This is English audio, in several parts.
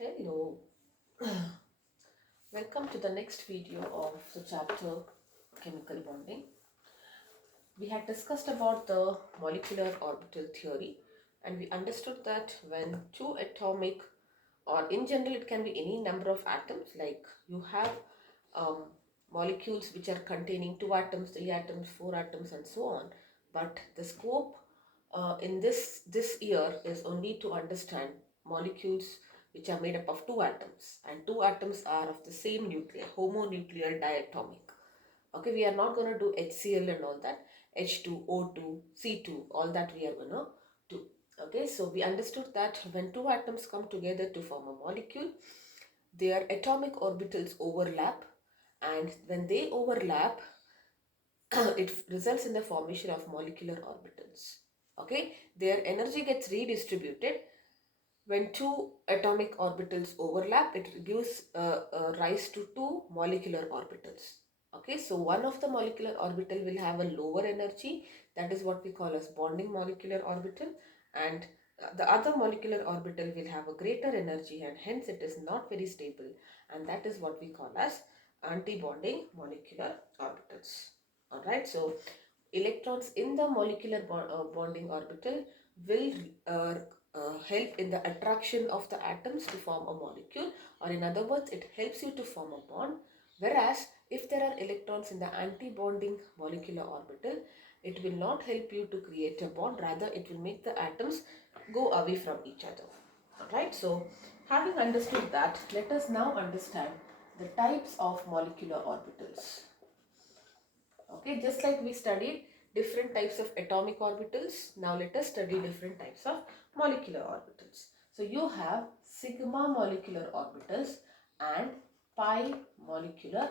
Hello, welcome to the next video of the chapter Chemical Bonding. We had discussed about the molecular orbital theory, and we understood that when two atomic, or in general it can be any number of atoms, like you have um, molecules which are containing 2 atoms, 3 atoms, 4 atoms and so on, but the scope in this year is only to understand molecules which are made up of 2 atoms, and 2 atoms are of the same nucleus, homonuclear diatomic. Okay, we are not going to do HCl and all that, H2, O2, C2, all that we are going to do. Okay, so we understood that when 2 atoms come together to form a molecule, their atomic orbitals overlap, and when they overlap, it results in the formation of molecular orbitals. Okay, their energy gets redistributed. When two atomic orbitals overlap, it gives rise to two molecular orbitals. Okay, so one of the molecular orbital will have a lower energy, that is what we call as bonding molecular orbital, and the other molecular orbital will have a greater energy, and hence it is not very stable, and that is what we call as anti-bonding molecular orbitals. Alright, so electrons in the molecular bonding orbital will help in the attraction of the atoms to form a molecule, or in other words, it helps you to form a bond. Whereas if there are electrons in the anti-bonding molecular orbital, it will not help you to create a bond, rather it will make the atoms go away from each other. Alright, so having understood that, let us now understand the types of molecular orbitals. Okay, just like we studied different types of atomic orbitals, now let us study different types of molecular orbitals. So you have sigma molecular orbitals and pi molecular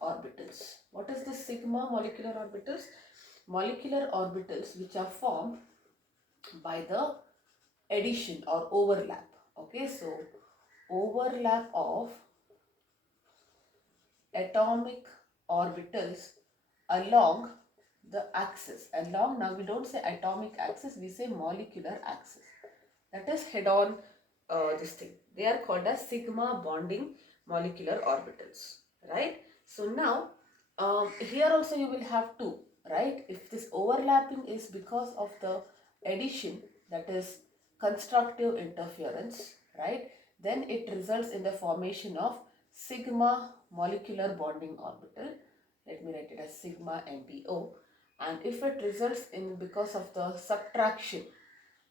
orbitals. What is the sigma molecular orbitals? Molecular orbitals which are formed by the addition or overlap. Okay, so overlap of atomic orbitals along the axis. Along, now we don't say atomic axis, we say molecular axis. That is head on this thing. They are called as sigma bonding molecular orbitals, right? So now here also you will have two, right? If this overlapping is because of the addition, that is constructive interference, right? Then it results in the formation of sigma molecular bonding orbital. Let me write it as sigma MBO. And if it results in because of the subtraction,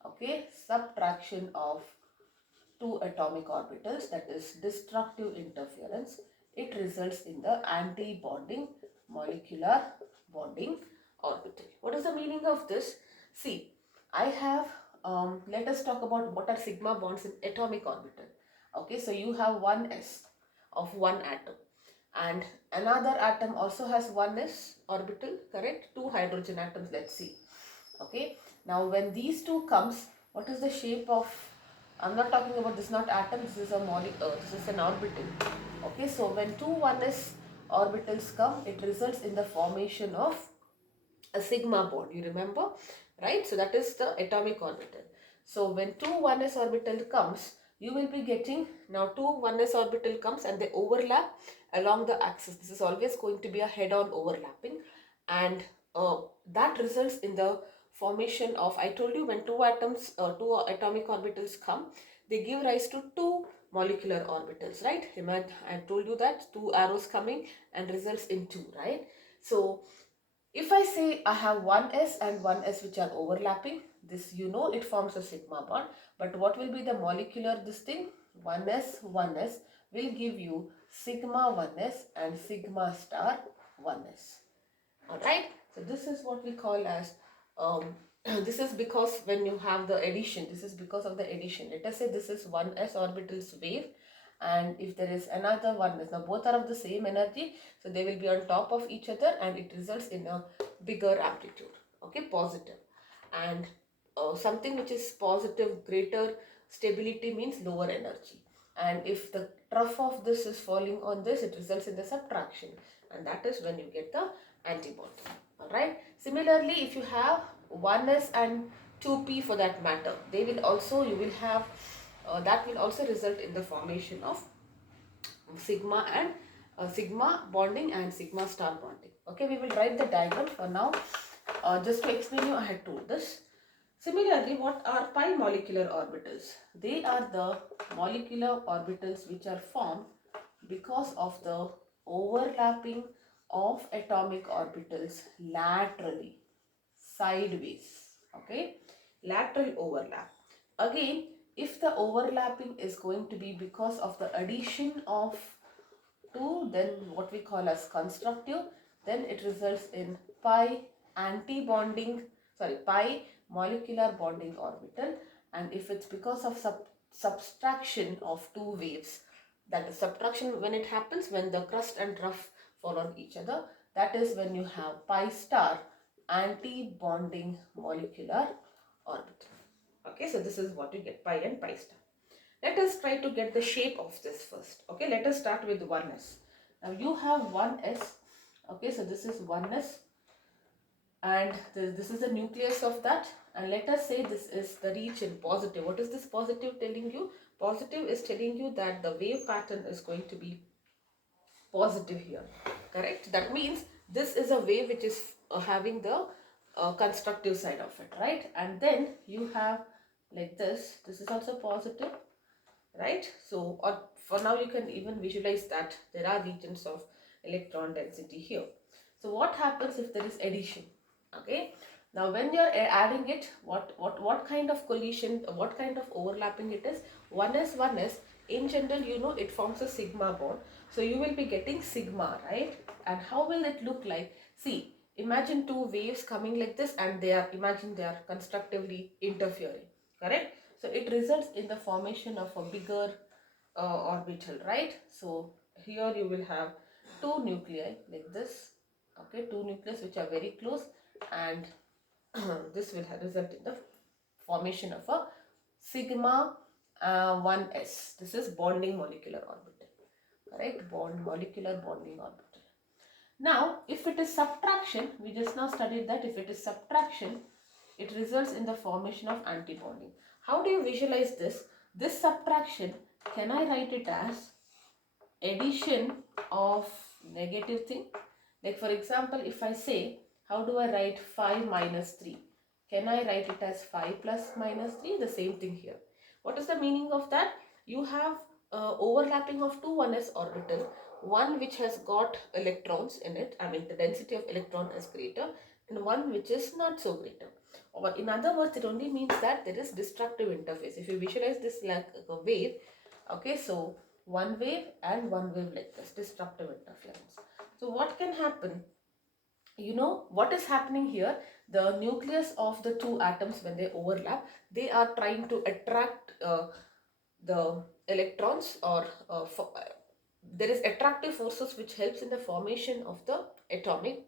okay, subtraction of two atomic orbitals, that is destructive interference, it results in the anti-bonding molecular bonding orbital. What is the meaning of this? See, I have, let us talk about what are sigma bonds in atomic orbital. Okay, so you have one s of one atom, and another atom also has one s orbital, correct? Two hydrogen atoms, let's see. Okay, now when these two comes, what is the shape of, I'm not talking about, this is not atom, this is a molecule, this is an orbital. Okay, so when two 1s orbitals come, it results in the formation of a sigma bond, you remember, right? So that is the atomic orbital. So when two 1s orbital comes, you will be getting, now two 1s orbital comes and they overlap along the axis. This is always going to be a head-on overlapping, and that results in the formation of, I told you, when two atoms, two atomic orbitals come, they give rise to two molecular orbitals, right? Remember, I told you that two arrows coming and results in two, right? So if I say I have one s and one s which are overlapping, this, you know, it forms a sigma bond. But what will be the molecular this thing? 1s will give you sigma 1s and sigma star 1s. Alright, so this is what we call as, this is because when you have the addition, this is because of the addition. Let us say this is 1s orbital's wave, and if there is another 1s, now both are of the same energy, so they will be on top of each other and it results in a bigger amplitude, okay, positive. And something which is positive, greater stability means lower energy. And if the trough of this is falling on this, it results in the subtraction, and that is when you get the antibody. Alright. Similarly, if you have 1s and 2p for that matter, they will also, you will have that will also result in the formation of sigma and sigma bonding and sigma star bonding. Okay, we will write the diagram for now. Just to explain you, I had told this. Similarly, what are pi molecular orbitals? They are the molecular orbitals which are formed because of the overlapping of atomic orbitals laterally, sideways. Okay, lateral overlap. Again, if the overlapping is going to be because of the addition of two, then what we call as constructive, then it results in pi anti-bonding, sorry, pi molecular bonding orbital. And if it's because of subtraction of two waves, that is subtraction when it happens when the crust and trough fall on each other, that is when you have pi star anti-bonding molecular orbital. Okay, so this is what you get, pi and pi star. Let us try to get the shape of this first. Okay, let us start with 1s. Now you have 1s. Okay, so this is 1s and this is the nucleus of that, and let us say this is the region positive. What is this positive telling you? Positive is telling you that the wave pattern is going to be positive here, correct? That means this is a wave which is having the constructive side of it, right? And then you have like this is also positive, right? So or for now you can even visualize that there are regions of electron density here. So what happens if there is addition? Okay, now when you are adding it, what kind of collision, what kind of overlapping it is? 1s in general, you know, it forms a sigma bond, so you will be getting sigma, right? And how will it look like? See, imagine two waves coming like this and imagine they are constructively interfering, correct? So it results in the formation of a bigger orbital, right? So here you will have two nuclei like this, okay, two nucleus which are very close, and this will result in the formation of a sigma 1s. This is bonding molecular orbital, correct? Molecular bonding orbital. Now, if it is subtraction, we just now studied that if it is subtraction, it results in the formation of antibonding. How do you visualize this? This subtraction, can I write it as addition of negative thing? Like for example, if I say, how do I write 5 minus 3? Can I write it as 5 plus minus 3? The same thing here. What is the meaning of that? You have overlapping of two 1s orbital, one which has got electrons in it, I mean the density of electron is greater, and one which is not so greater. Or in other words, it only means that there is destructive interface. If you visualize this like a wave, okay, so one wave and one wave like this, destructive interference. So what can happen? You know what is happening here? The nucleus of the two atoms, when they overlap, they are trying to attract the electrons, or there is attractive forces which helps in the formation of the atomic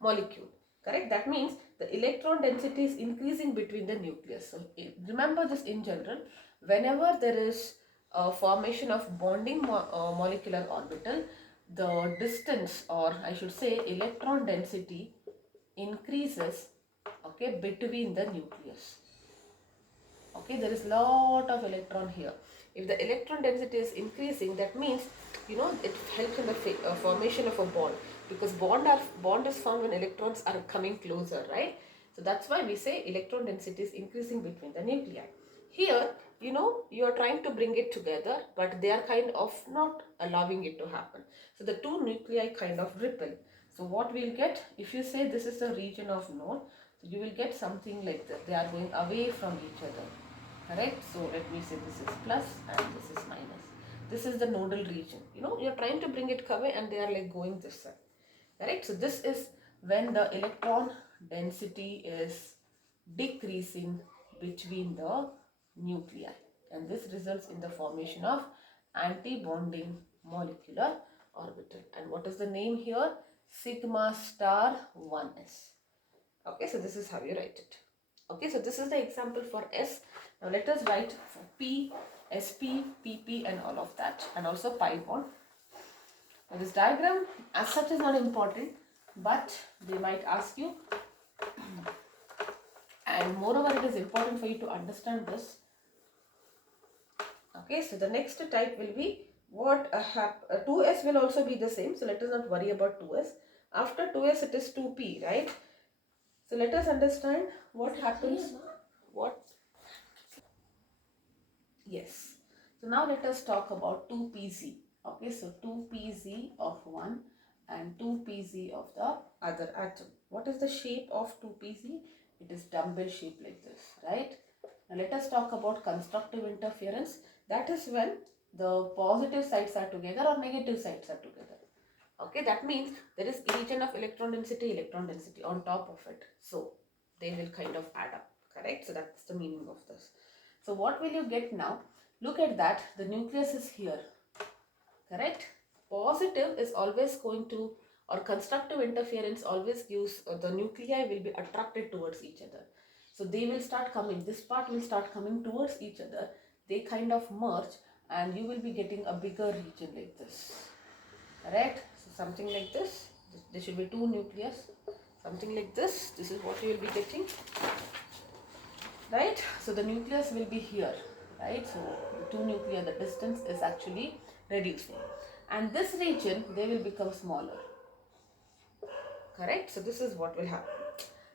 molecule, correct? That means the electron density is increasing between the nucleus. So remember this in general, whenever there is a formation of bonding molecular orbital, the distance, or I should say electron density, increases, okay, between the nucleus. Okay, there is lot of electron here. If the electron density is increasing, that means, you know, it helps in the formation of a bond, because bond is formed when electrons are coming closer, right? So that's why we say electron density is increasing between the nuclei. Here, you know, you are trying to bring it together, but they are kind of not allowing it to happen. So the two nuclei kind of repel. So what we'll get, if you say this is the region of node, so you will get something like that. They are going away from each other, correct? So let me say this is plus and this is minus. This is the nodal region. You know, you're trying to bring it away and they are like going this side, correct? So this is when the electron density is decreasing between the nuclei, and this results in the formation of anti-bonding molecular orbital. And what is the name here? Sigma star 1s. Okay, so this is how you write it. Okay, so this is the example for S. Now let us write for P, SP, PP and all of that, and also pi bond. Now this diagram as such is not important, but they might ask you, and moreover it is important for you to understand this. Okay, so the next type will be what 2s will also be the same. So let us not worry about 2s. After 2s it is 2p, right? So let us understand what happens. What? Yes. So now let us talk about 2pz. Okay, so 2pz of one and 2pz of the other atom. What is the shape of 2pz? It is dumbbell shape like this, right? Now let us talk about constructive interference. That is when the positive sides are together or negative sides are together. Okay, that means there is region of electron density on top of it. So they will kind of add up, correct? So that's the meaning of this. So what will you get now? Look at that, the nucleus is here, correct? Positive is always going to, or constructive interference always gives the nuclei will be attracted towards each other. So they will start coming, this part will start coming towards each other. They kind of merge and you will be getting a bigger region like this. Correct? So something like this. There should be two nucleus. Something like this. This is what you will be getting. Right? So the nucleus will be here. Right? So the two nuclei, the distance is actually reducing. And this region, they will become smaller. Correct? So this is what will happen.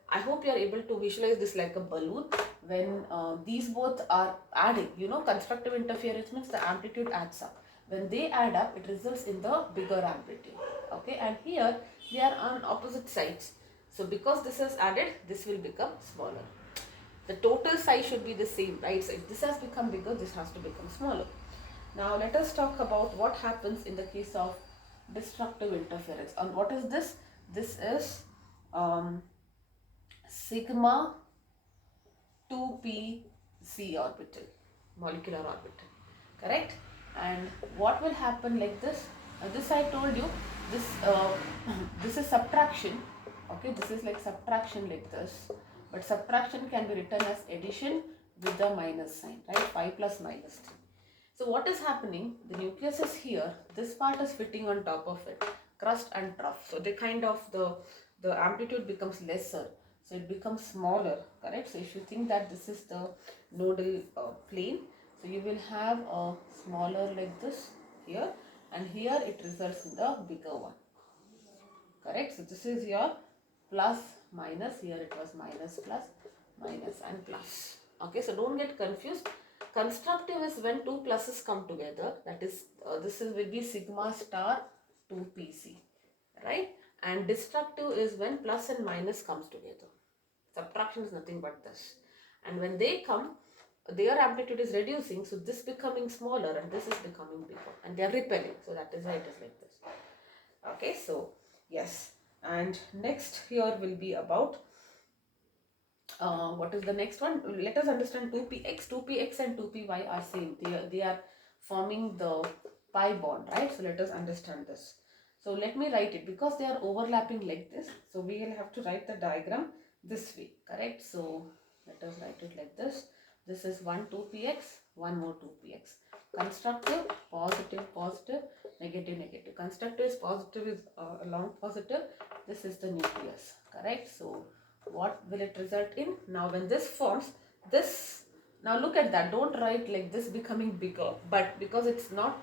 I hope you are able to visualize this like a balloon. When these both are adding, constructive interference means the amplitude adds up. When they add up, it results in the bigger amplitude. Okay, and here they are on opposite sides. So because this is added, this will become smaller. The total size should be the same, right? So if this has become bigger, this has to become smaller. Now let us talk about what happens in the case of destructive interference. And what is this? This is sigma 2p orbital, molecular orbital, correct? And what will happen like this? This I told you, this this is subtraction. Okay, this is like subtraction like this, but subtraction can be written as addition with the minus sign, right? 5 plus minus 3. So what is happening? The nucleus is here. This part is fitting on top of it, crust and trough. So they kind of the amplitude becomes lesser. So it becomes smaller, correct? So if you think that this is the nodal plane, so you will have a smaller like this here, and here it results in the bigger one. Correct? So this is your plus minus. Here it was minus plus minus and plus. Okay, so don't get confused. Constructive is when two pluses come together. That is, this is will be sigma star 2pc, right? And destructive is when plus and minus comes together. Subtraction is nothing but this. And when they come, their amplitude is reducing, so this becoming smaller and this is becoming bigger, and they are repelling. So that is why it is like this. Okay, so yes, and next here will be about what is the next one? Let us understand 2px. 2px and 2py are same. They are forming the pi bond, right? So let us understand this. So let me write it because they are overlapping like this. So we will have to write the diagram this way, correct? So let us write it like this. This is 1 2px, one more 2px. Constructive, positive, positive, negative, negative. Constructive is positive is along positive. This is the nucleus, correct? So what will it result in? Now when this forms, this, now look at that, don't write like this becoming bigger, but because it's not,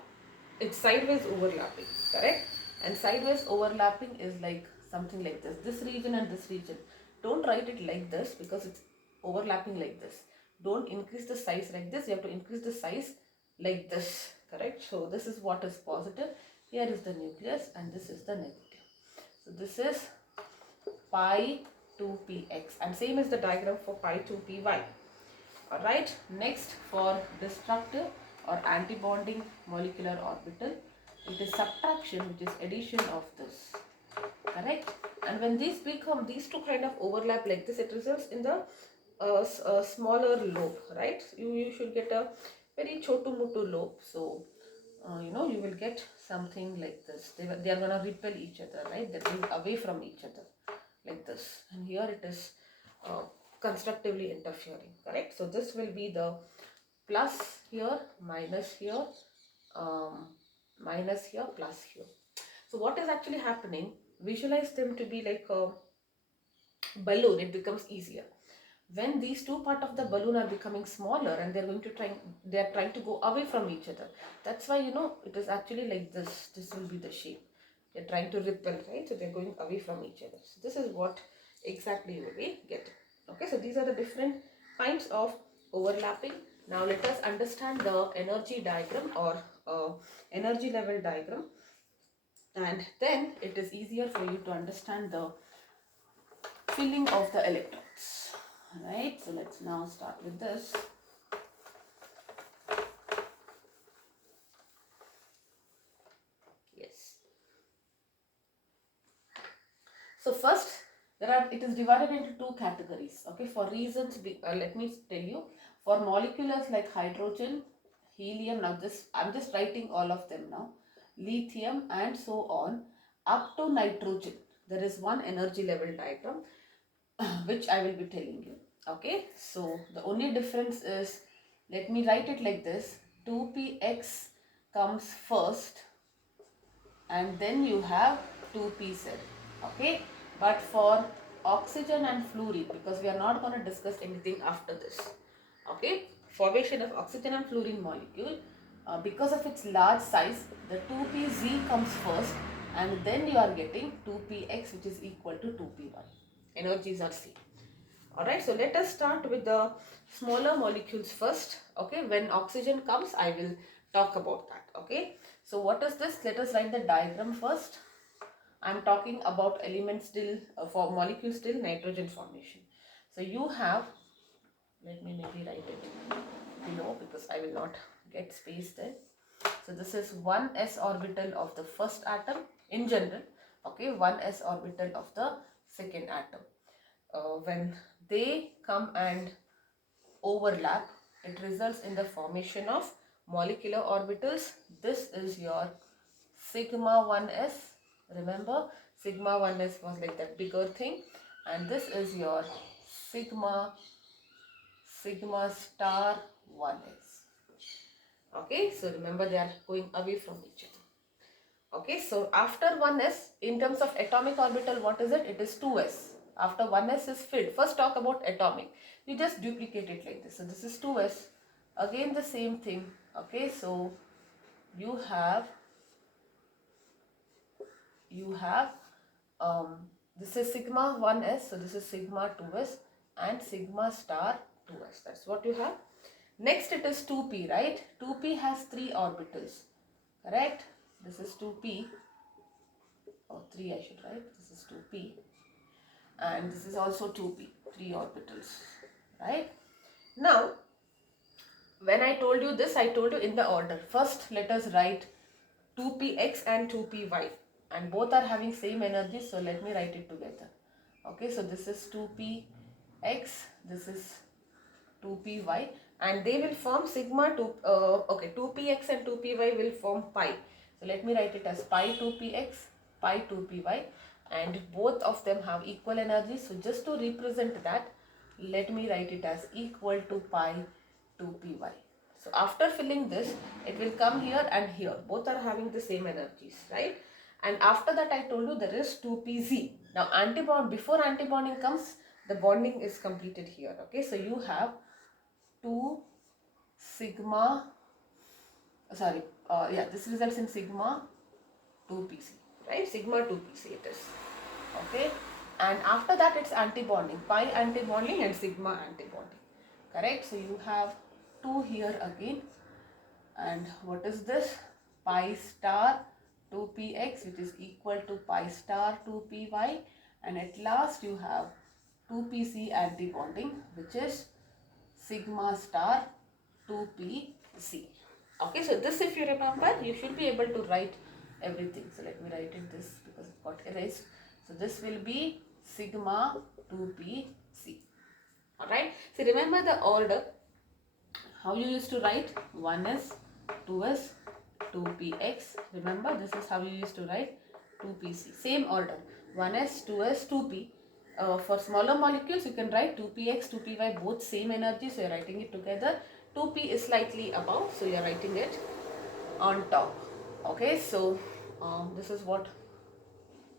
it's sideways overlapping, correct? And sideways overlapping is like something like this region and this region. Don't write it like this because it's overlapping like this. Don't increase the size like this, you have to increase the size like this, correct? So this is what is positive, here is the nucleus, and this is the negative. So this is pi 2px, and same is the diagram for pi 2py. Alright, next for destructive or antibonding molecular orbital, it is subtraction, which is addition of this, correct? And when these two kind of overlap like this, it results in the smaller lobe, right? You should get a very chotu mutu lobe. So you will get something like this. They are gonna repel each other, right? They're going away from each other like this, and here it is constructively interfering, correct? So this will be the plus here, minus here, plus here. So what is actually happening? Visualize them to be like a balloon. It becomes easier. when these two part of the balloon are becoming smaller and they are trying to go away from each other. That's why, it is actually like this will be the shape. They're trying to repel, right? So they're going away from each other. So this is what exactly you will be getting. Okay, so these are the different kinds of overlapping. Now let us understand the energy diagram or energy level diagram, and then it is easier for you to understand the filling of the electrons. Alright, so let's now start with this. Yes. So first, it is divided into two categories. Okay, for reasons, let me tell you. For molecules like hydrogen, helium, now this I'm just writing all of them now, lithium and so on, up to nitrogen. There is one energy level diagram which I will be telling you. Okay, so the only difference is, let me write it like this: 2px comes first and then you have 2pz. Okay, but for oxygen and fluorine, because we are not going to discuss anything after this, okay, formation of oxygen and fluorine molecule, because of its large size, the 2pz comes first and then you are getting 2px, which is equal to 2py. Energies are same. Alright, so let us start with the smaller molecules first. Okay, when oxygen comes, I will talk about that. Okay, so what is this? Let us write the diagram first. I am talking about elements still, for molecules still, nitrogen formation. So you have, let me maybe write it below because I will not get space there. So this is 1s orbital of the first atom in general. Okay, 1s orbital of the second atom. When they come and overlap, it results in the formation of molecular orbitals. This is your sigma 1s. Remember, sigma 1s was like that bigger thing, and this is your sigma star 1s. Okay, so remember they are going away from each other. Okay, so after 1s, in terms of atomic orbital, what is it? It is 2s. After 1s is filled, first talk about atomic. You just duplicate it like this. So this is 2s. Again the same thing. Okay, so you have this is sigma 1s, so this is sigma 2s and sigma star 2s. That's what you have. Next it is 2p, right? 2p has 3 orbitals, correct? This is 2p, or 3 I should write. This is 2p and this is also 2p, 3 orbitals, right? Now when I told you this, I told you in the order. First let us write 2px and 2py, and both are having same energy, so let me write it together. Okay, so this is 2px, this is 2py, and they will form sigma 2, okay, 2px and 2py will form pi. So let me write it as pi 2px, pi 2py, and both of them have equal energy. So just to represent that, let me write it as equal to pi 2py. So after filling this, it will come here and here. Both are having the same energies, right? And after that, I told you there is 2pz. Now before antibonding comes, the bonding is completed here. Okay, so you have 2 sigma, this results in sigma 2pc, right? Sigma 2pc it is. Okay, and after that it's antibonding, pi antibonding and sigma antibonding, correct? So you have 2 here again, and what is this? Pi star 2px, which is equal to pi star 2py, and at last you have 2pc antibonding, which is sigma star 2pc. Okay, so this, if you remember, you should be able to write everything. So let me write it this because it got erased. So this will be sigma 2pc. Alright, so remember the order. How you used to write 1s, 2s, 2px. Remember, this is how you used to write 2pc. Same order, 1s, 2s, 2p. For smaller molecules, you can write 2px, 2py, both same energy, so you are writing it together. 2p is slightly above, so you are writing it on top. Okay, so this is what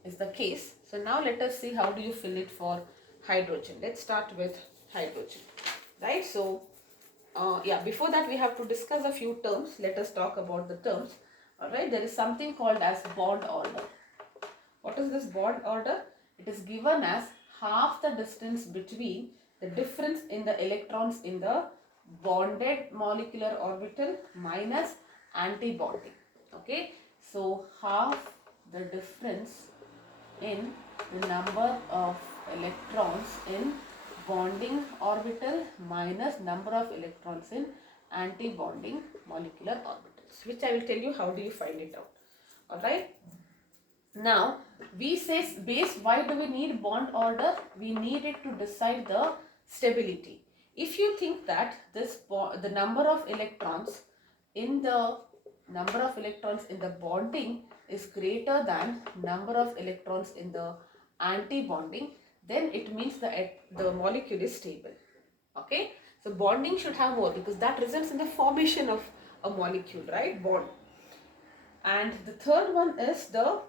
is the case. So now let us see how do you fill it for hydrogen. Let's start with hydrogen, right? So yeah, before that we have to discuss a few terms. Let us talk about the terms. All right, there is something called as bond order. What is this bond order? It is given as half the distance between the difference in the electrons in the bonded molecular orbital minus anti-bonding. Okay, so half the difference in the number of electrons in bonding orbital minus number of electrons in anti-bonding molecular orbitals, which I will tell you how do you find it out. Alright. Now, we say base, why do we need bond order? We need it to decide the stability. If you think that the number of electrons in the bonding is greater than number of electrons in the anti-bonding, then it means the molecule is stable. Okay, so bonding should have more because that results in the formation of a molecule, right? Bond. And the third one is the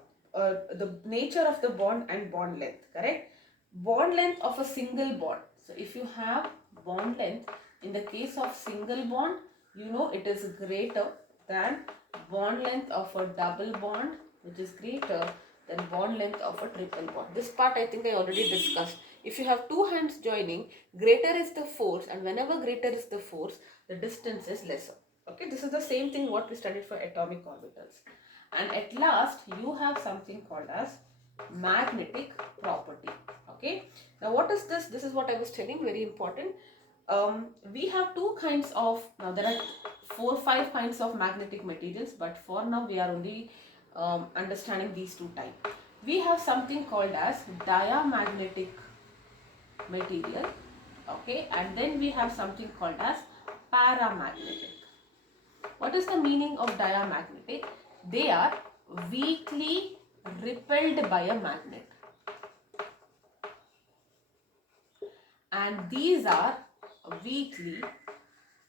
nature of the bond and bond length, correct? Bond length of a single bond. So if you have bond length in the case of single bond, you know it is greater than bond length of a double bond, which is greater than bond length of a triple bond. This part I think I already discussed. If you have two hands joining, greater is the force, and whenever greater is the force, the distance is lesser. Okay, this is the same thing what we studied for atomic orbitals. And at last, you have something called as magnetic property. Okay, now what is this? This is what I was telling, very important. We have two kinds of, now there are 4-5 kinds of magnetic materials, but for now we are only understanding these two types. We have something called as diamagnetic material, okay, and then we have something called as paramagnetic. What is the meaning of diamagnetic? They are weakly repelled by a magnet, and these are weakly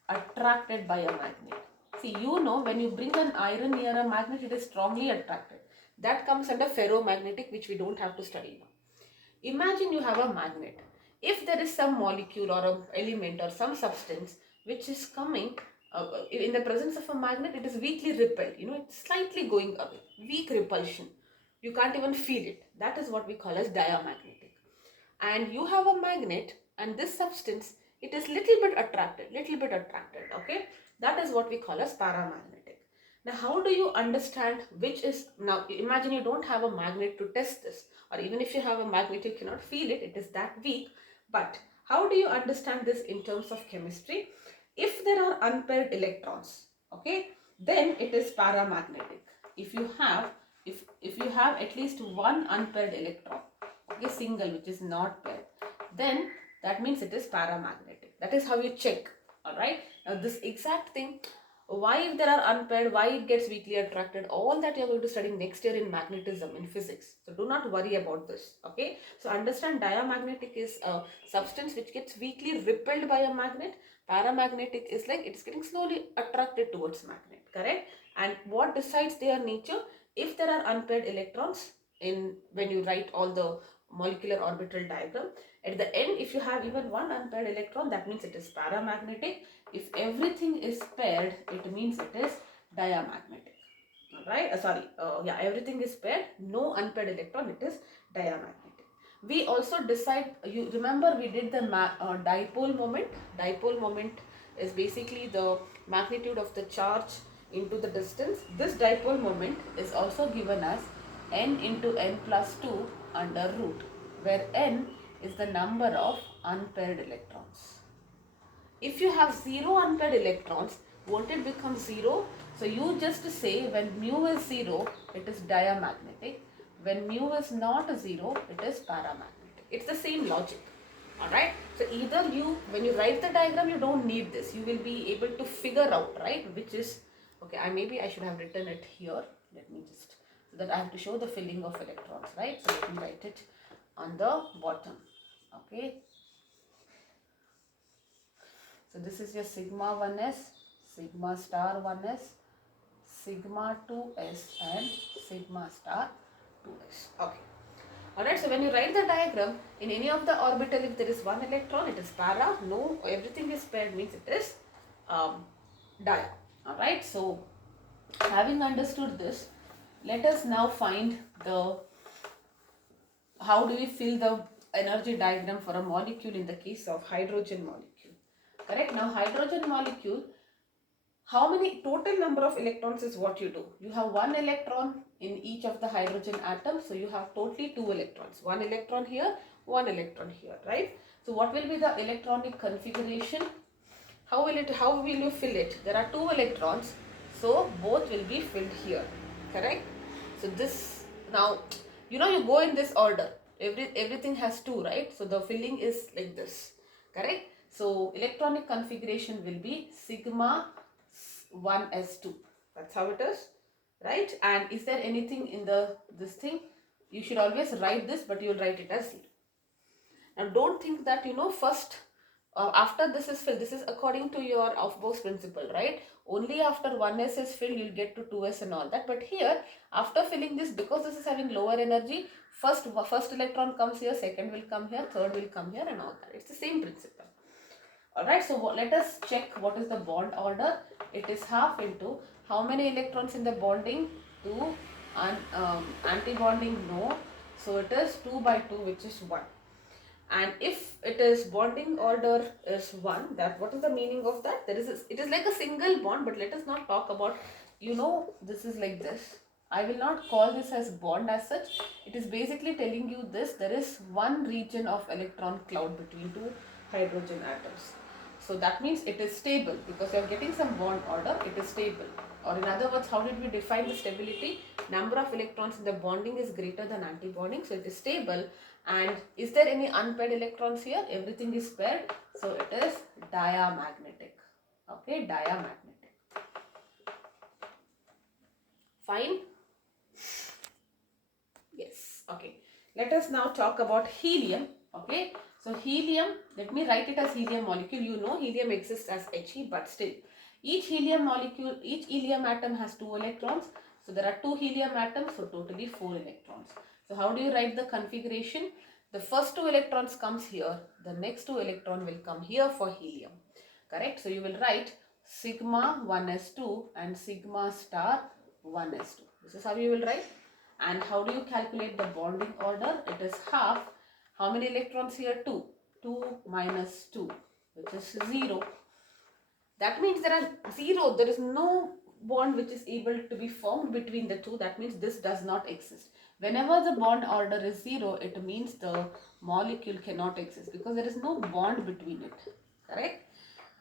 attracted by a magnet. See, you know, when you bring an iron near a magnet, it is strongly attracted. That comes under ferromagnetic, which we don't have to study now. Imagine you have a magnet. If there is some molecule or an element or some substance which is coming in the presence of a magnet, it is weakly repelled. You know, it's slightly going away. Weak repulsion. You can't even feel it. That is what we call as diamagnetic. And you have a magnet, and this substance, it is little bit attracted, okay? That is what we call as paramagnetic. Now, how do you understand which is, now imagine you don't have a magnet to test this, or even if you have a magnet, you cannot feel it, it is that weak. But how do you understand this in terms of chemistry? If there are unpaired electrons, okay, then it is paramagnetic. If you have at least one unpaired electron, okay, single, which is not paired, then that means it is paramagnetic. That is how you check. All right, now this exact thing, why if there are unpaired, why it gets weakly attracted, all that you are going to study next year in magnetism, in physics. So do not worry about this. Okay, so understand diamagnetic is a substance which gets weakly repelled by a magnet. Paramagnetic is like it's getting slowly attracted towards magnet, correct? And what decides their nature? If there are unpaired electrons in, when you write all the molecular orbital diagram, at the end if you have even one unpaired electron, that means it is paramagnetic. If everything is paired, it means it is diamagnetic. Alright, yeah, everything is paired, no unpaired electron, it is diamagnetic. We also decide, you remember we did the dipole moment. Dipole moment is basically the magnitude of the charge into the distance. This dipole moment is also given as n into n plus 2 under root, where n is the number of unpaired electrons. If you have 0 unpaired electrons, won't it become 0? So you just say when mu is 0, it is diamagnetic. When mu is not 0, it is paramagnetic. It's the same logic. Alright. So either you, when you write the diagram, you don't need this. You will be able to figure out, right, which is, okay, maybe I should have written it here. Let me just, so that I have to show the filling of electrons, right? So let me write it on the bottom. Okay. So this is your sigma 1s, sigma star 1s, sigma 2s and sigma star 2s. Okay. Alright, so when you write the diagram, in any of the orbital, if there is one electron, it is para. No, everything is paired means it is dia. Alright, so having understood this, let us now find the how do we fill the energy diagram for a molecule in the case of hydrogen molecule. Correct? Now hydrogen molecule, how many total number of electrons is what you do. You have one electron in each of the hydrogen atoms, so you have totally two electrons. One electron here, one electron here, right? So what will be the electronic configuration? How will you fill it? There are two electrons, so both will be filled here. Correct? So this now, you go in this order. Everything has two, right? So the filling is like this. Correct? So electronic configuration will be sigma 1s2. That's how it is, right? And is there anything in this thing? You should always write this, but you will write it as 0. Now don't think that first after this is filled, this is according to your Aufbau's principle, right? Only after 1s is filled you'll get to 2s and all that. But here, after filling this, because this is having lower energy, first electron comes here, second will come here, third will come here and all that. It's the same principle. Alright, so let us check what is the bond order. It is half into how many electrons in the bonding? 2, and anti-bonding no. So it is 2 by 2, which is 1. And if it is bonding order is 1, that what is the meaning of that? It is like a single bond, but let us not talk about, this is like this. I will not call this as bond as such. It is basically telling you this, there is one region of electron cloud between two hydrogen atoms. So that means it is stable because you are getting some bond order, it is stable. Or in other words, how did we define the stability? Number of electrons in the bonding is greater than anti-bonding, so it is stable. And is there any unpaired electrons here? Everything is paired, so it is diamagnetic. Okay, diamagnetic. Fine? Yes, okay. Let us now talk about helium. Okay, so helium, let me write it as helium molecule. Helium exists as He, but still each helium atom has 2 electrons. So there are 2 helium atoms, so totally 4 electrons. So how do you write the configuration? The first 2 electrons comes here, the next 2 electron will come here for helium. Correct? So you will write sigma 1s2 and sigma star 1s2. This is how you will write. And how do you calculate the bonding order? It is half. How many electrons here? 2. 2 minus 2, which is 0. That means there are 0. There is no bond which is able to be formed between the two. That means this does not exist. Whenever the bond order is 0, it means the molecule cannot exist because there is no bond between it. Correct?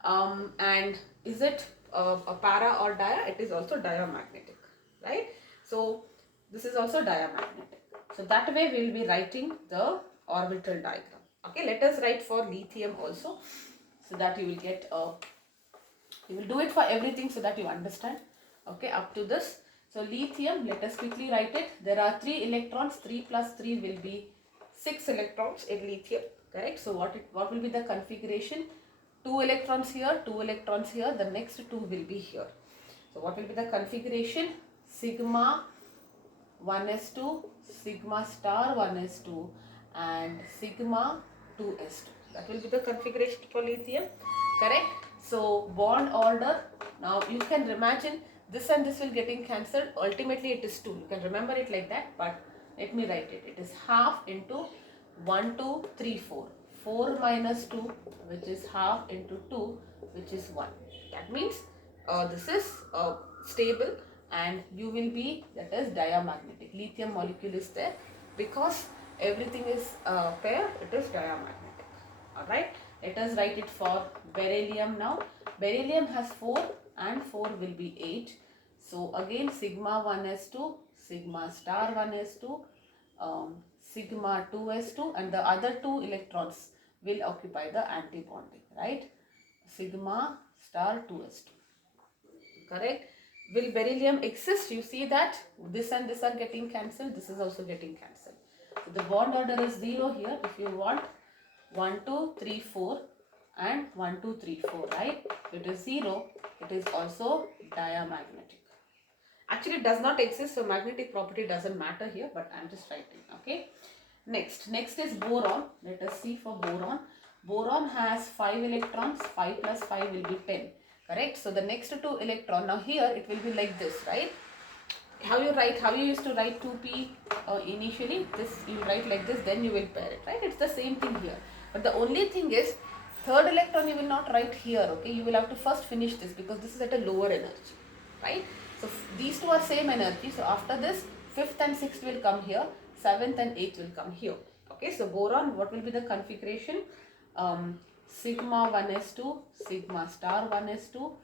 And is it a para or dia? It is also diamagnetic. Right? So this is also diamagnetic. So that way we will be writing the orbital diagram. Okay, let us write for lithium also, so that you will get you will do it for everything so that you understand. Okay, up to this. So lithium, let us quickly write it. There are 3 electrons. 3 plus 3 will be 6 electrons in lithium. Correct. So what will be the configuration? 2 electrons here, 2 electrons here. The next 2 will be here. So what will be the configuration? Sigma 1s2, sigma star 1s2 and sigma 2s2. That will be the configuration for lithium. Correct. So bond order, now you can imagine this and this will getting cancelled. Ultimately it is 2. You can remember it like that, but let me write it. It is half into 1, 2, 3, 4. 4 minus 2, which is half, into 2, which is 1. That means this is stable and you will be, that is diamagnetic. Lithium molecule is there because everything is pair, it is diamagnetic. Alright, let us write it for beryllium now. Beryllium has 4 and 4 will be 8. So again sigma 1s2, sigma star 1s2, sigma 2s2 and the other 2 electrons will occupy the anti-bonding, right? Sigma star 2s2. Correct? Will beryllium exist? You see that this and this are getting cancelled. This is also getting cancelled. So the bond order is 0 here. If you want 1, 2, 3, 4 and 1, 2, 3, 4, right? It is 0. It is also diamagnetic. Actually, it does not exist, so magnetic property doesn't matter here, but I am just writing. Okay. Next is boron. Let us see for boron. Boron has 5 electrons. 5 plus 5 will be 10. Correct? So the next 2 electron, now here it will be like this, right? How you used to write 2p initially, this you write like this, then you will pair it, right? It's the same thing here. But the only thing is, third electron you will not write here, okay? You will have to first finish this because this is at a lower energy, right? So these two are same energy. So after this, fifth and sixth will come here, seventh and eighth will come here. Okay, so boron, what will be the configuration? Sigma 1s2, sigma star 1s2,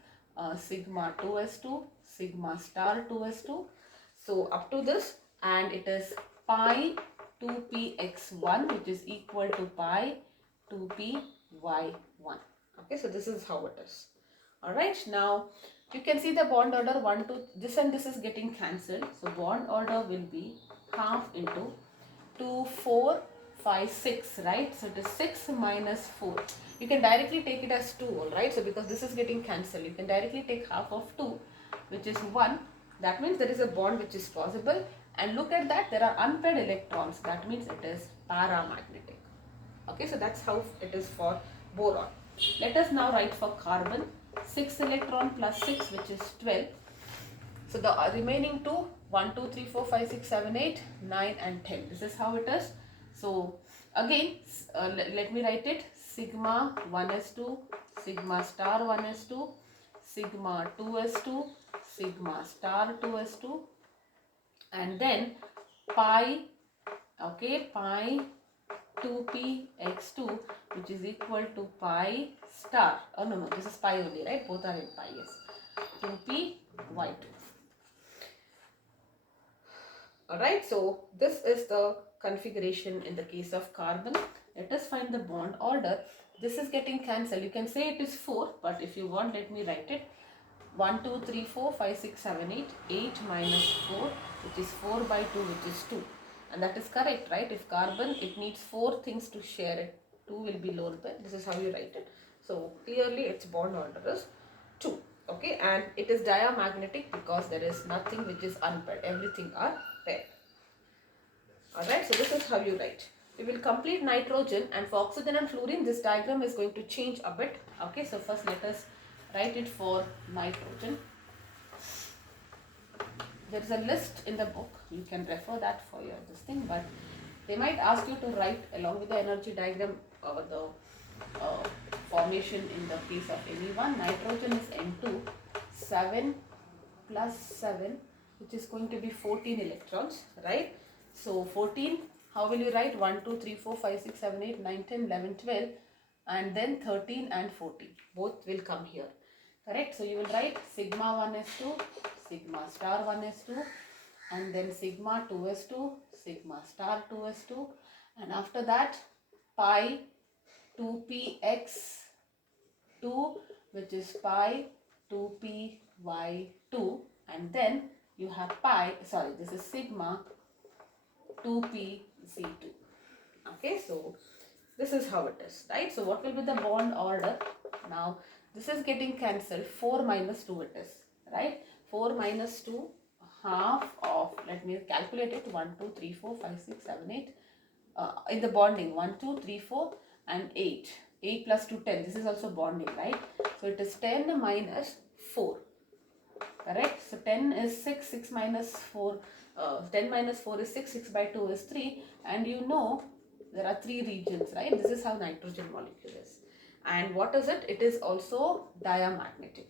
sigma 2s2, sigma star 2s2. So up to this, and it is pi 2px1, which is equal to pi 2py1. Okay, so this is how it is. Alright, now you can see the bond order 1, 2, this and this is getting cancelled. So bond order will be half into 2, 4, 5, 6, right? So it is 6 minus 4. You can directly take it as 2, alright? So because this is getting cancelled, you can directly take half of 2, which is 1. That means there is a bond which is possible. And look at that, there are unpaired electrons. That means it is paramagnetic. Okay, so that's how it is for boron. Let us now write for carbon. 6 electron plus 6, which is 12. So the remaining two, 1, 2, 3, 4, 5, 6, 7, 8, 9 and 10. This is how it is. So again, let me write it. Sigma 1s2, sigma star 1s2, sigma 2s2, sigma star 2s2, and then pi, okay, pi 2px2, which is equal to pi star, oh no, this is pi only, right? Both are in pi, yes, 2py2. Alright, so this is the configuration in the case of carbon. Let us find the bond order. This is getting cancelled. You can say it is 4, but if you want, let me write it. 1, 2, 3, 4, 5, 6, 7, 8. 8 minus 4, which is 4 by 2, which is 2. And that is correct, right? If carbon, it needs 4 things to share it. 2 will be lower by. This is how you write it. So clearly its bond order is 2. Okay, and it is diamagnetic because there is nothing which is unpaired. Everything are paired. Alright, so this is how you write. We will complete nitrogen, and for oxygen and fluorine, this diagram is going to change a bit. Okay, so first let us write it for nitrogen. There is a list in the book. You can refer that for your this thing, but they might ask you to write along with the energy diagram the formation in the case of anyone. Nitrogen is N2, 7 plus 7, which is going to be 14 electrons, right? So 14, how will you write? 1, 2, 3, 4, 5, 6, 7, 8, 9, 10, 11, 12, and then 13 and 14. Both will come here. Correct? So you will write sigma 1s2, sigma star 1s2, and then sigma 2s2, sigma star 2s2, and after that pi 2px2, which is pi 2py2, and then you have pi, sorry, this is sigma 2pz2. Okay, so this is how it is, right? So what will be the bond order? Now this is getting cancelled. 4 minus 2 it is, right? 4 minus 2, half of, let me calculate it, 1, 2, 3, 4, 5, 6, 7, 8. In the bonding, 1, 2, 3, 4 and 8. 8 plus 2, 10. This is also bonding, right? So it is 10 minus 4. Correct? So 10 is 6, 6 minus 4. 10 minus 4 is 6, 6 by 2 is 3. And you know there are 3 regions, right? This is how nitrogen molecule is. And what is it? It is also diamagnetic,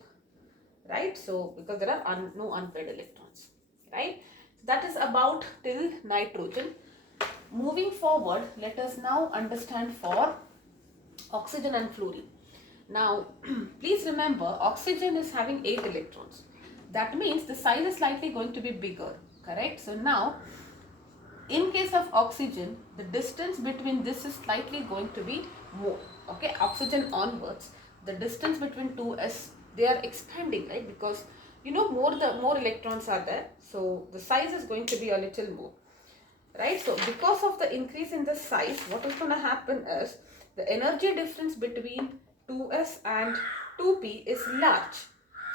right? So because there are no unpaired electrons, right? So that is about till nitrogen. Moving forward, let us now understand for oxygen and fluorine. Now, please remember, oxygen is having 8 electrons. That means the size is slightly going to be bigger, correct? So now, in case of oxygen, the distance between this is slightly going to be more. Okay, oxygen onwards, the distance between 2s, they are expanding, right? Because you know more electrons are there, so the size is going to be a little more, right? So because of the increase in the size, what is going to happen is the energy difference between 2s and 2p is large.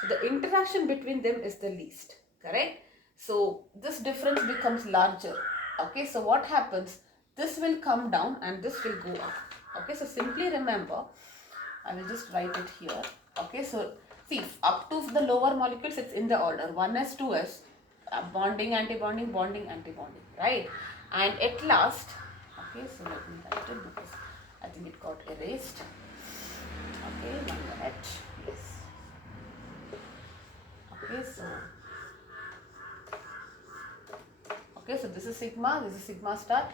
So the interaction between them is the least, correct? So this difference becomes larger. Okay, so what happens? this will come down and this will go up. Okay, so simply remember, I will just write it here. Okay, so see, up to the lower molecules, it's in the order 1s, 2s, bonding, antibonding, bonding, antibonding, right? And at last, okay, so let me write it because I think it got erased. Okay, 1minute, yes. Okay, so this is sigma, this is sigma star,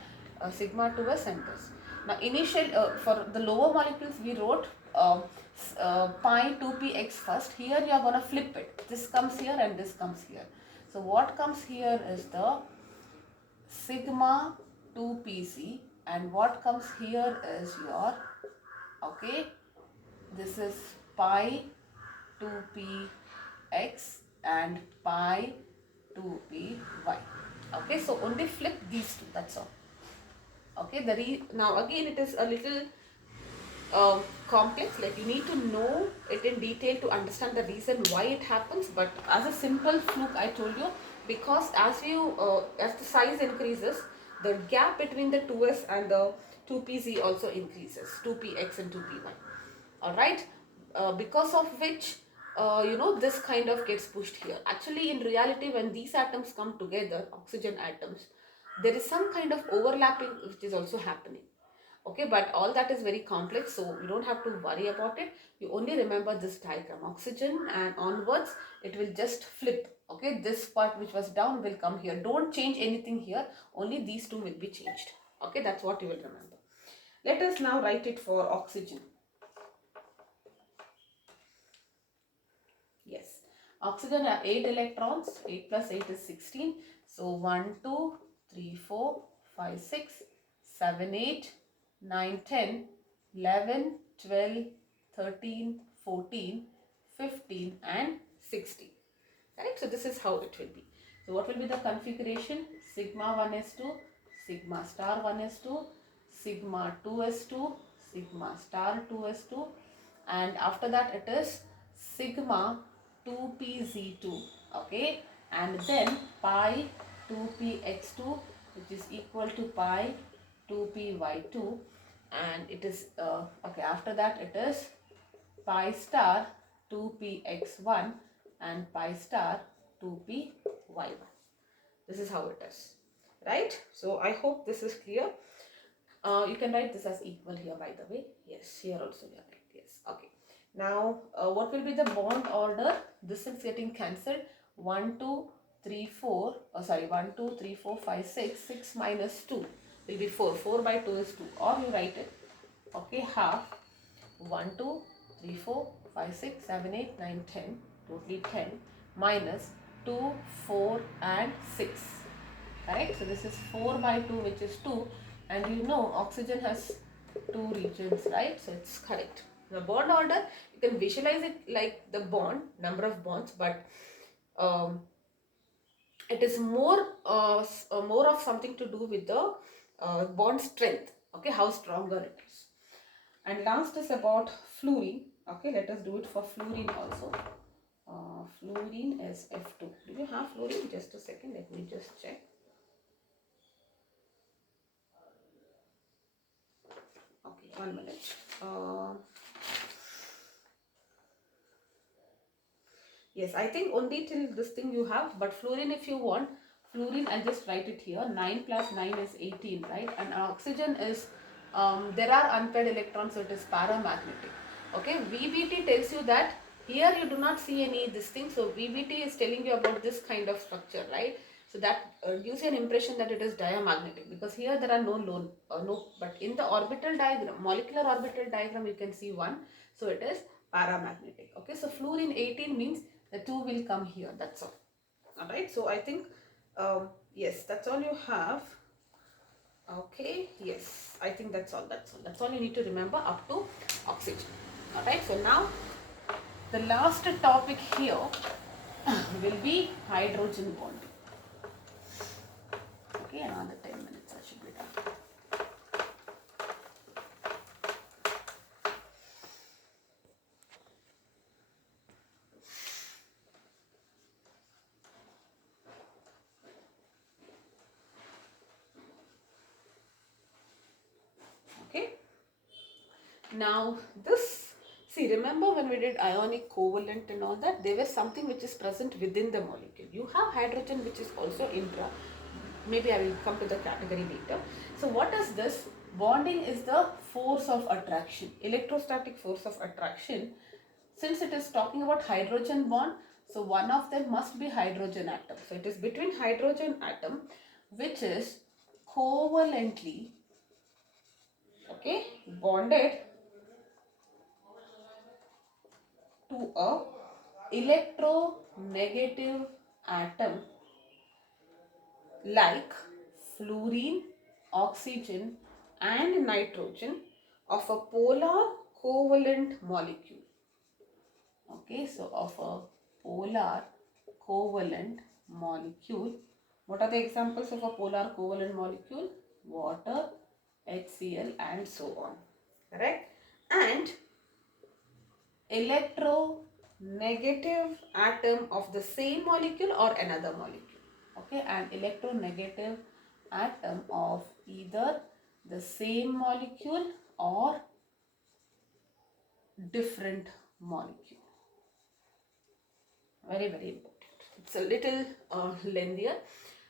sigma to a centers. Now, initial for the lower molecules, we wrote pi 2px first. Here you are going to flip it. This comes here and this comes here. So, what comes here is the sigma 2pc, and what comes here is your, okay, this is pi 2px and pi 2py. Okay, so only flip these two, that's all. Okay, now again it is a little complex, like you need to know it in detail to understand the reason why it happens, but as a simple fluke I told you, because as the size increases, the gap between the 2s and the 2pz also increases, 2px and 2py. Alright, because of which this kind of gets pushed here. Actually, in reality, when these atoms come together, oxygen atoms, there is some kind of overlapping which is also happening. Okay, but all that is very complex, so you don't have to worry about it. You only remember this diagram, oxygen, and onwards it will just flip. Okay, this part which was down will come here. Don't change anything here, only these two will be changed. Okay, that's what you will remember. Let us now write it for oxygen. Yes, oxygen have 8 electrons, 8 plus 8 is 16. So 1, 2, 3, 4, 5, 6, 7, 8, 9, 10, 11, 12, 13, 14, 15 and 16. Right, so this is how it will be. So what will be the configuration? Sigma 1s2, sigma star 1s2, sigma 2s2, sigma star 2s2, and after that it is sigma 2pz2, okay, and then pi 2px2, which is equal to pi 2py2, and it is okay, after that it is pi star 2px1 and pi star 2py1. This is how it is, right? So I hope this is clear. You can write this as equal here, by the way. Yes, here also you are right. Yes, okay. Now, what will be the bond order? This is getting cancelled. 1, 2, 3, 4. Oh, sorry, 1, 2, 3, 4, 5, 6. 6 minus 2 will be 4. 4 by 2 is 2. Or you write it. Okay, half. 1, 2, 3, 4, 5, 6, 7, 8, 9, 10. Totally 10. Minus 2, 4 and 6. Correct? So this is 4 by 2, which is 2. And you know oxygen has 2 regions, right? So it's correct. The bond order, you can visualize it like the bond, number of bonds, but it is more of something to do with the bond strength. Okay, how stronger it is. And last is about fluorine. Okay, let us do it for fluorine also. Fluorine is F2. Do you have fluorine? Just a second, let me just check. Okay, 1 minute. Yes, I think only till this thing you have, but fluorine, if you want, fluorine, I'll just write it here. 9 plus 9 is 18, right? And oxygen is, there are unpaired electrons, so it is paramagnetic. Okay, VBT tells you that here you do not see any this thing, so VBT is telling you about this kind of structure, right? So that gives you an impression that it is diamagnetic, because here there are no but in the orbital diagram, molecular orbital diagram, you can see one, so it is paramagnetic. Okay, so fluorine 18 means the 2 will come here, that's all. Alright, so I think yes, that's all you have. Okay, yes, I think that's all you need to remember up to oxygen. Alright, so now the last topic here will be hydrogen bond. Okay, another 10 minutes I should be done. Now this, see, remember when we did ionic covalent and all that, there was something which is present within the molecule. You have hydrogen which is also intra. Maybe I will come to the category later. So what is this? Bonding is the force of attraction, electrostatic force of attraction. Since it is talking about hydrogen bond, so one of them must be hydrogen atom. So it is between hydrogen atom which is covalently, okay, bonded to a electronegative atom like fluorine, oxygen and nitrogen of a polar covalent molecule. Okay, so of a polar covalent molecule. What are the examples of a polar covalent molecule? Water, HCl and so on. Correct? And electronegative atom of the same molecule or another molecule. Okay, an electronegative atom of either the same molecule or different molecule. Very, very important. It's a little lengthier.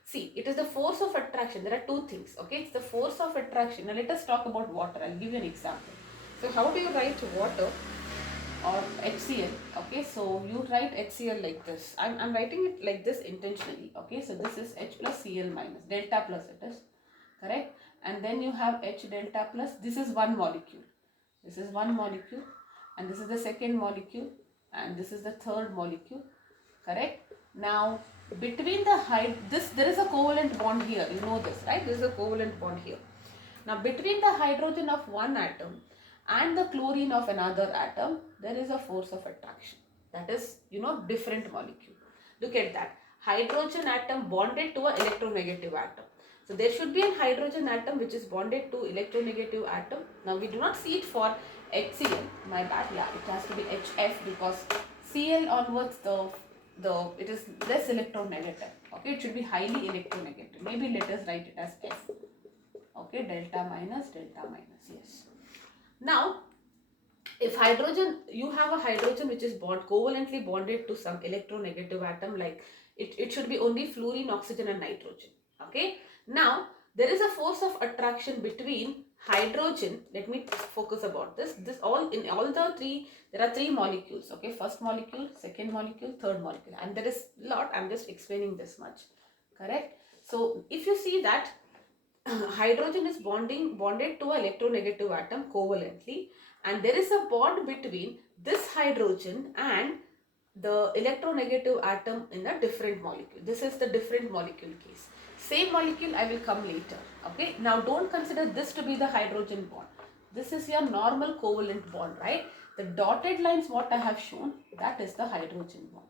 See, it is the force of attraction. There are two things. Okay, it's the force of attraction. Now let us talk about water. I'll give you an example. So how do you write water or HCl? Okay, so you write HCl like this. I'm writing it like this intentionally. Okay, so this is H plus Cl minus, delta plus it is. Correct? And then you have H delta plus. This is one molecule. This is one molecule. And this is the second molecule. And this is the third molecule. Correct? Now, between the there is a covalent bond here. You know this, right? There is a covalent bond here. Now, between the hydrogen of one atom and the chlorine of another atom, there is a force of attraction. That is, different molecule. Look at that. Hydrogen atom bonded to an electronegative atom. So, there should be a hydrogen atom which is bonded to electronegative atom. Now, we do not see it for HCl. My bad. Yeah, it has to be HF because Cl onwards it is less electronegative. Okay, it should be highly electronegative. Maybe let us write it as F. Okay, delta minus, yes. Now, if you have a hydrogen which is covalently bonded to some electronegative atom, like it should be only fluorine, oxygen and nitrogen. Okay, now there is a force of attraction between hydrogen. Let me focus about this. In all the three, there are three molecules. Okay, first molecule, second molecule, third molecule, and there is a lot. I'm just explaining this much. Correct? So if you see that hydrogen is bonded to an electronegative atom covalently, and there is a bond between this hydrogen and the electronegative atom in a different molecule. This is the different molecule case. Same molecule I will come later. Okay, now don't consider this to be the hydrogen bond. This is your normal covalent bond, right? The dotted lines what I have shown, that is the hydrogen bond.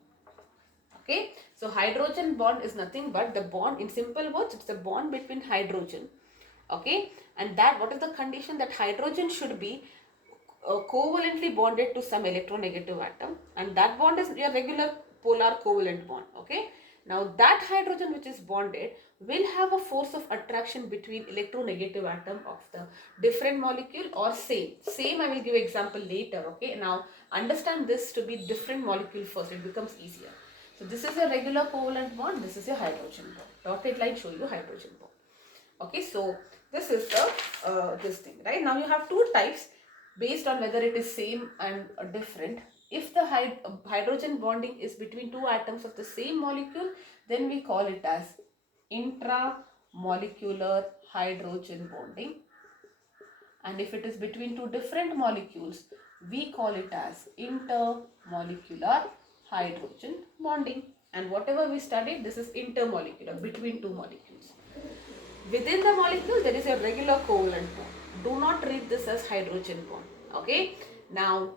Okay, so hydrogen bond is nothing but the bond, in simple words, it's a bond between hydrogen. Okay, and that what is the condition? That hydrogen should be covalently bonded to some electronegative atom, and that bond is your regular polar covalent bond. Okay, now that hydrogen which is bonded will have a force of attraction between electronegative atom of the different molecule or same. I will give example later. Okay, now understand this to be different molecule first, it becomes easier. So this is a regular covalent bond, this is a hydrogen bond. Dotted line show you hydrogen bond. Okay, so this is the this thing, right? Now you have two types based on whether it is same and different. If the hydrogen bonding is between two atoms of the same molecule, then we call it as intramolecular hydrogen bonding. And if it is between two different molecules, we call it as intermolecular hydrogen bonding. And whatever we studied, this is intermolecular, between two molecules. Within the molecule, there is a regular covalent bond. Do not read this as hydrogen bond. Okay. Now,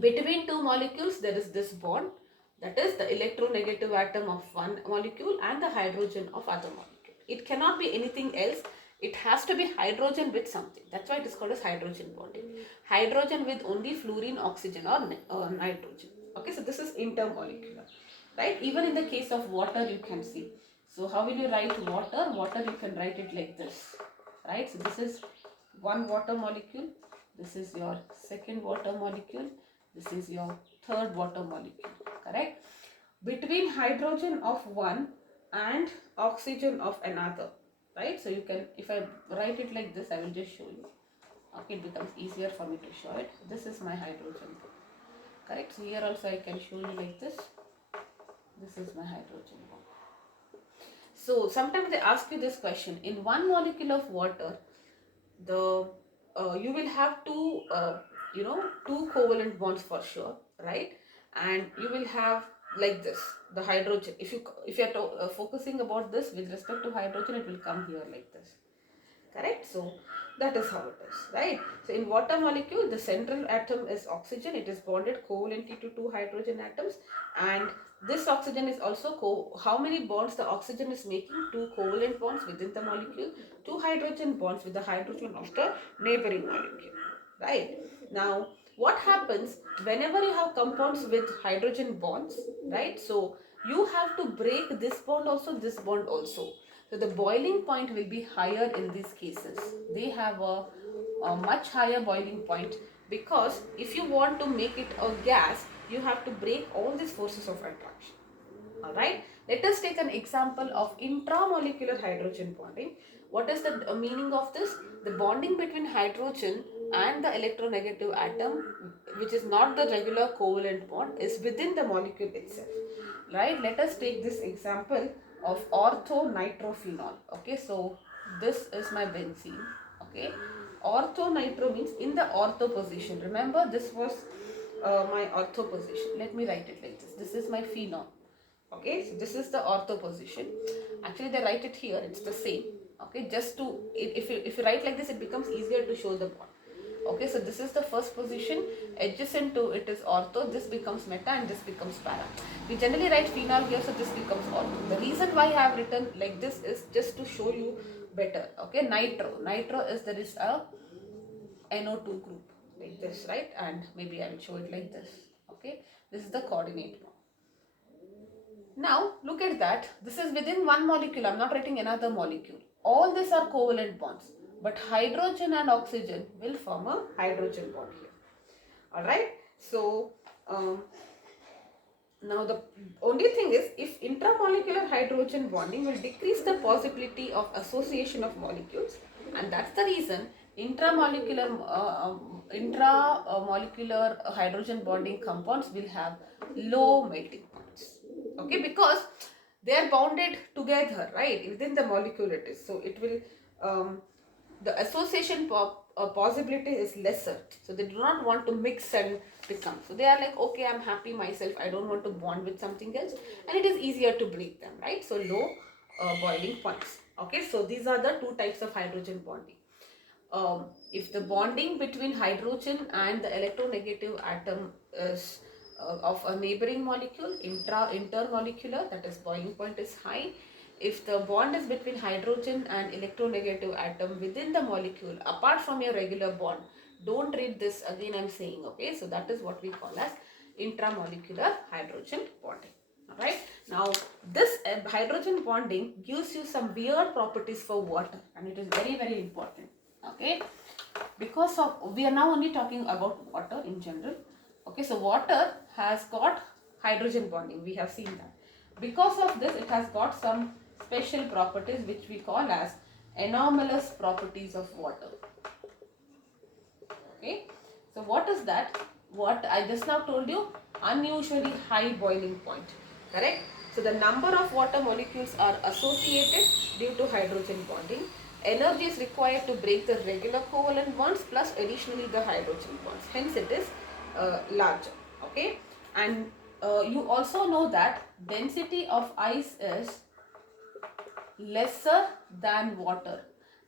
between two molecules, there is this bond. That is the electronegative atom of one molecule and the hydrogen of other molecule. It cannot be anything else. It has to be hydrogen with something. That's why it is called as hydrogen bonding. Hydrogen with only fluorine, oxygen or nitrogen. Okay, so this is intermolecular. Right? Even in the case of water, you can see. So how will you write water? Water, you can write it like this. Right? So this is one water molecule. This is your second water molecule. This is your third water molecule. Correct? Between hydrogen of one and oxygen of another. Right? So you can, if I write it like this, I will just show you. Okay, it becomes easier for me to show it. This is my hydrogen. Correct? So here also I can show you like this. This is my hydrogen bond. So sometimes they ask you this question. In one molecule of water, the you will have two covalent bonds for sure, right? And you will have like this, the hydrogen. If you are focusing about this with respect to hydrogen, it will come here like this. Correct? So that is how it is, right? So in water molecule, the central atom is oxygen. It is bonded covalently to two hydrogen atoms, and this oxygen is also how many bonds the oxygen is making? Two covalent bonds within the molecule, two hydrogen bonds with the hydrogen of the neighboring molecule, right? Now what happens whenever you have compounds with hydrogen bonds, right? So you have to break this bond also, this bond also. So the boiling point will be higher in these cases. They have a much higher boiling point, because if you want to make it a gas, you have to break all these forces of attraction. Alright, let us take an example of intramolecular hydrogen bonding. What is the meaning of this? The bonding between hydrogen and the electronegative atom, which is not the regular covalent bond, is within the molecule itself. Right, let us take this example of orthonitrophenol. Okay, so this is my benzene. Okay, orthonitro means in the ortho position. Remember, this was my ortho position. Let me write it like this. This is my phenol. Okay, so this is the ortho position. Actually, they write it here. It's the same. Okay, just to if you write like this, it becomes easier to show the bond. Okay, so this is the first position. Adjacent to it is ortho. This becomes meta and this becomes para. We generally write phenol here, so this becomes ortho. The reason why I have written like this is just to show you better. Okay, nitro. Nitro is there is a NO2 group like this, right? And maybe I will show it like this. Okay, this is the coordinate. Now look at that. This is within one molecule. I'm not writing another molecule. All these are covalent bonds, but hydrogen and oxygen will form a hydrogen bond here. Alright. So now the only thing is, if intramolecular hydrogen bonding will decrease the possibility of association of molecules, and that's the reason intramolecular hydrogen bonding compounds will have low melting points. Okay, because they are bounded together, right? Within the molecule it is. So it will the association possibility is lesser. So they do not want to mix and become. So they are like, okay, I'm happy myself. I don't want to bond with something else, and it is easier to break them, right? So low boiling points. Okay, so these are the two types of hydrogen bonding. If the bonding between hydrogen and the electronegative atom is of a neighboring molecule, intermolecular, that is boiling point is high. If the bond is between hydrogen and electronegative atom within the molecule, apart from your regular bond, don't read this again, I'm saying, okay? So that is what we call as intramolecular hydrogen bonding. Alright, now this hydrogen bonding gives you some weird properties for water, and it is very, very important. Okay, because of we are now only talking about water in general. Okay, so water has got hydrogen bonding, we have seen that. Because of this, it has got some special properties which we call as anomalous properties of water. Okay, so what is that? What I just now told you, unusually high boiling point, correct? So the number of water molecules are associated due to hydrogen bonding. Energy is required to break the regular covalent bonds plus additionally the hydrogen bonds. Hence it is larger. Okay, and you also know that density of ice is lesser than water,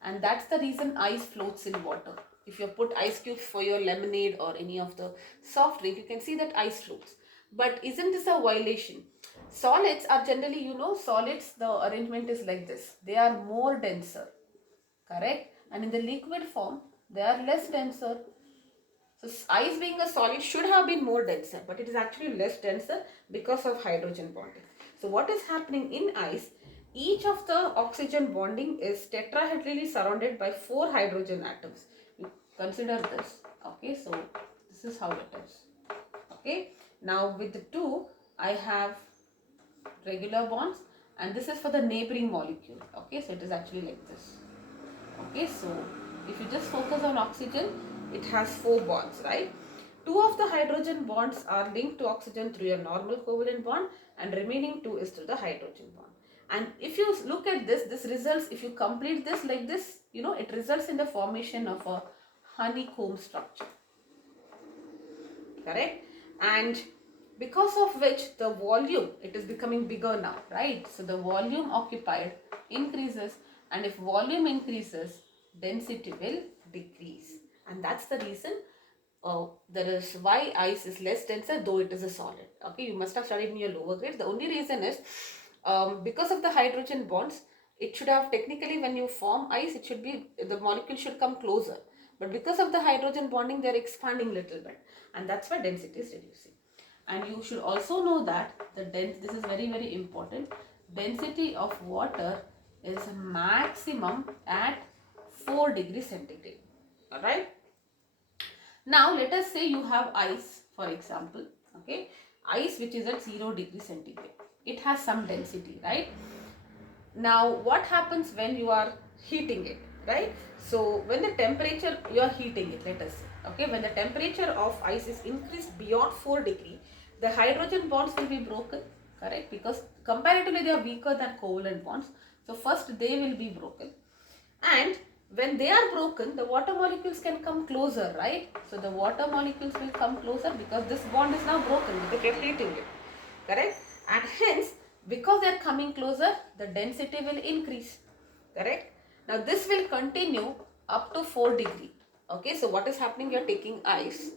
and that's the reason ice floats in water. If you put ice cubes for your lemonade or any of the soft drink, you can see that ice floats. But isn't this a violation? Solids are generally, solids, the arrangement is like this. They are more denser, correct? And in the liquid form, they are less denser. So ice being a solid should have been more denser, but it is actually less denser because of hydrogen bonding. So what is happening in ice? Each of the oxygen bonding is tetrahedrally surrounded by 4 hydrogen atoms. You consider this. Okay, so this is how it is. Okay, now with the 2 I have regular bonds, and this is for the neighboring molecule. Okay, so it is actually like this. Okay, so if you just focus on oxygen, it has 4 bonds, right? 2 of the hydrogen bonds are linked to oxygen through a normal covalent bond, and remaining 2 is through the hydrogen bond. And if you look at this results, if you complete this like this, it results in the formation of a honeycomb structure. Correct? And because of which the volume, it is becoming bigger now, right? So the volume occupied increases, and if volume increases, density will decrease. And that's the reason there is why ice is less denser, though it is a solid. Okay, you must have studied in your lower grades. The only reason is because of the hydrogen bonds, it should have technically, when you form ice, it should be, the molecule should come closer. But because of the hydrogen bonding, they are expanding little bit, and that's why density is reducing. And you should also know that this is very, very important. Density of water is maximum at 4 degrees centigrade. Alright. Now let us say you have ice, for example. Okay, ice which is at 0 degrees centigrade. It has some density, right? Now what happens when you are heating it, right? So when the temperature, you are heating it, let us say, okay, when the temperature of ice is increased beyond 4 degree, the hydrogen bonds will be broken, correct? Because comparatively they are weaker than covalent bonds. So first they will be broken, and when they are broken, the water molecules can come closer, right? So the water molecules will come closer because this bond is now broken because you are heating it, correct? And hence, because they are coming closer, the density will increase, correct? Now this will continue up to 4 degree. Okay, so what is happening? You are taking ice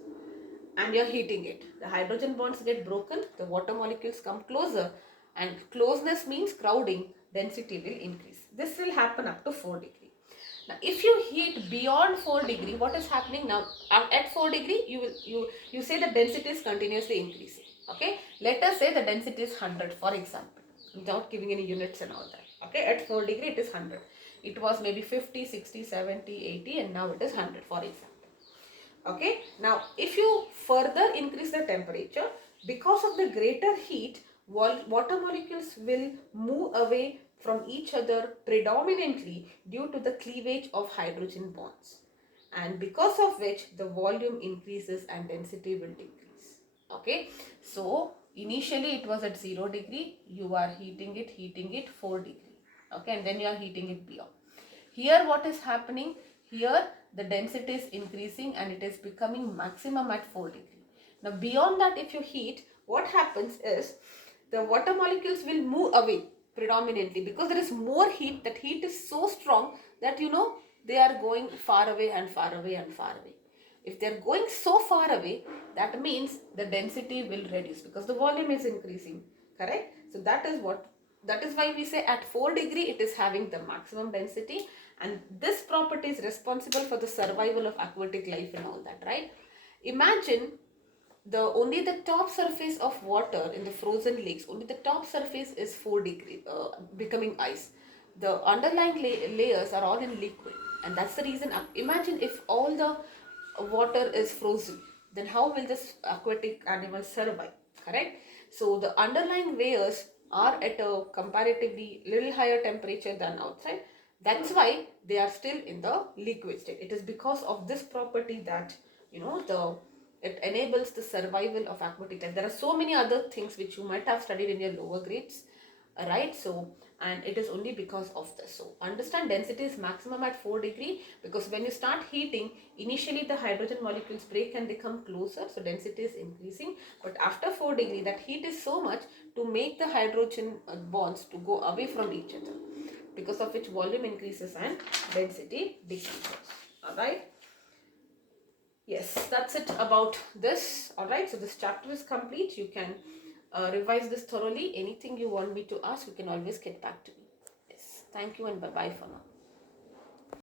and you are heating it. The hydrogen bonds get broken, the water molecules come closer, and closeness means crowding, density will increase. This will happen up to 4 degree. Now if you heat beyond 4 degree, what is happening now? At 4 degree, you say the density is continuously increasing. Okay, let us say the density is 100, for example, without giving any units and all that. Okay, at 4 degree it is 100. It was maybe 50, 60, 70, 80, and now it is 100, for example. Okay, now if you further increase the temperature, because of the greater heat, water molecules will move away from each other predominantly due to the cleavage of hydrogen bonds, and because of which the volume increases and density will decrease. Okay, so initially it was at 0 degree, you are heating it 4 degree. Okay, and then you are heating it beyond. Here what is happening? Here the density is increasing and it is becoming maximum at 4 degree. Now beyond that, if you heat, what happens is the water molecules will move away predominantly because there is more heat. That heat is so strong that they are going far away and far away and far away. If they are going so far away, that means the density will reduce because the volume is increasing, correct? So that is why we say at 4 degree it is having the maximum density, and this property is responsible for the survival of aquatic life and all that, right? Imagine only the top surface of water in the frozen lakes, only the top surface is 4 degree becoming ice. The underlying layers are all in liquid, and that's the reason. Imagine if all the water is frozen, then how will this aquatic animal survive, correct? So the underlying layers are at a comparatively little higher temperature than outside. That's why they are still in the liquid state. It is because of this property that it enables the survival of aquatic life. There are so many other things which you might have studied in your lower grades, right? So, and it is only because of this. So understand, density is maximum at 4 degree because when you start heating, initially the hydrogen molecules break and they come closer, so density is increasing. But after 4 degree, that heat is so much to make the hydrogen bonds to go away from each other, because of which volume increases and density decreases. Alright. Yes, that's it about this. Alright, so this chapter is complete. You can revise this thoroughly. Anything you want me to ask, you can always get back to me. Yes, thank you and bye-bye for now.